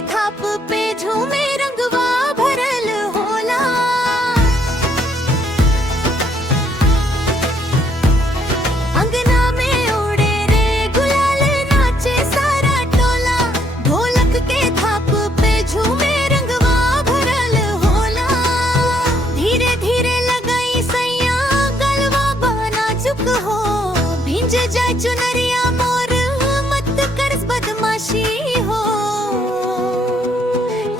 थाप पे झूमे रंगवा भरल होला। अंगना में उड़े रे गुलाल नाचे सारा टोला, ढोलक के थाप पे झूमे रंगवा भरल होला। धीरे धीरे लगाई सैया गलवा बना चुक हो, भिंज जाए चुनरिया मोर मत कर बदमाशी हो।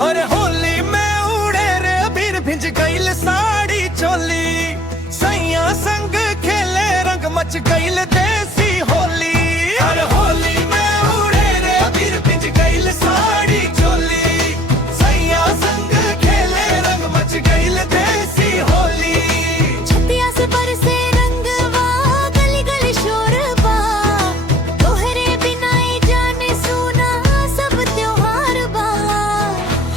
और होली में उड़े रे अबीर भिंज गईल साड़ी चोली, सैया संग खेले रंग मच गईल देसी होली। और होली में उड़े रे अबीर भिंज गईल साड़ी चोली, सैया संग खेले रंग मच गईल देसी होली। छतिया से बरसे रंगवा गली गली शोरबा, तोहरे बिना ही जाने सुना सब त्योहार बा।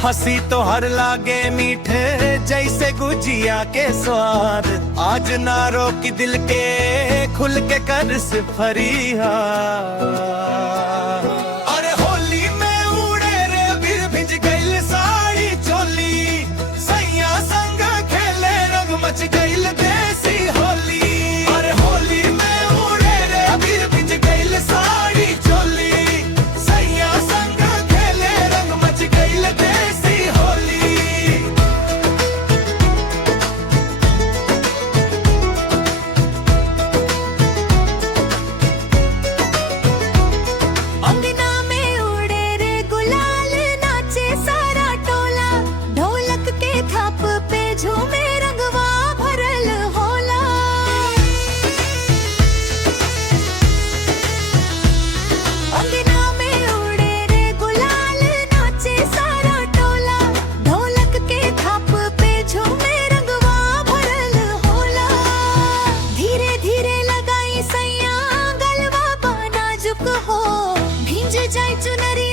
हंसी तो हर लागे मीठे जैसे गुजिया के स्वाद, आज ना रोकी दिल के खुल के कर से फरियाद। अरे होली में उड़े रे अबीर भिंज गईल साड़ी चोली, सैया संग खेले रंग मच गईल देसी होली। अरे होली में उड़े रे अबीर भिंज गईल साड़ी चोली, सैया संग खेले रंग मच गईल देसी होली। अंगना में उड़े रे गुलाल नाचे सारा टोला, ढोलक के थाप पे झूमे रंगवा भरल होला। अंगना में उड़े रे गुलाल नाचे सारा टोला, ढोलक के थाप पे झूमे रंगवा भरल होला। धीरे धीरे लगाई सैया गलवा बना झुक हो, भिंज जाए चुनरी